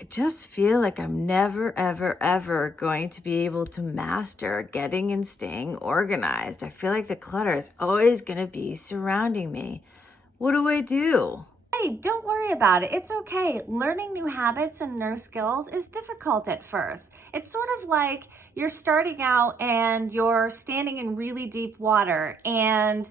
I just feel like I'm never, ever, ever going to be able to master getting and staying organized. I feel like the clutter is always going to be surrounding me. What do I do? Hey, don't worry about it. It's okay. Learning new habits and new skills is difficult at first. It's sort of like you're starting out and you're standing in really deep water and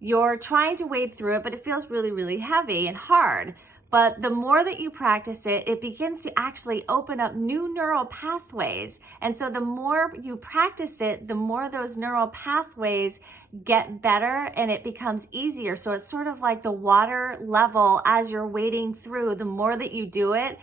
you're trying to wade through it, but it feels really, really heavy and hard. But the more that you practice it, it begins to actually open up new neural pathways. And so the more you practice it, the more those neural pathways get better and it becomes easier. So it's sort of like the water level as you're wading through, the more that you do it,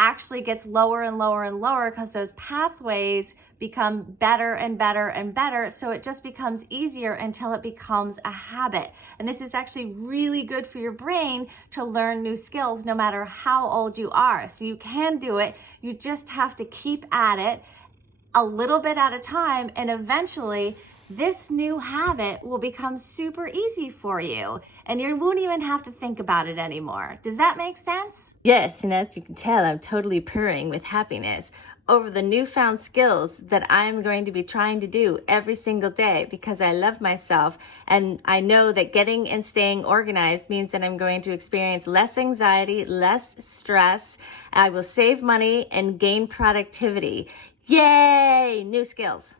actually gets lower and lower and lower because those pathways become better and better and better. So it just becomes easier until it becomes a habit. And this is actually really good for your brain to learn new skills no matter how old you are. So you can do it. You just have to keep at it a little bit at a time, and eventually this new habit will become super easy for you and you won't even have to think about it anymore. Does that make sense? Yes, and as you can tell, I'm totally purring with happiness over the newfound skills that I'm going to be trying to do every single day because I love myself and I know that getting and staying organized means that I'm going to experience less anxiety, less stress. I will save money and gain productivity. Yay! New skills.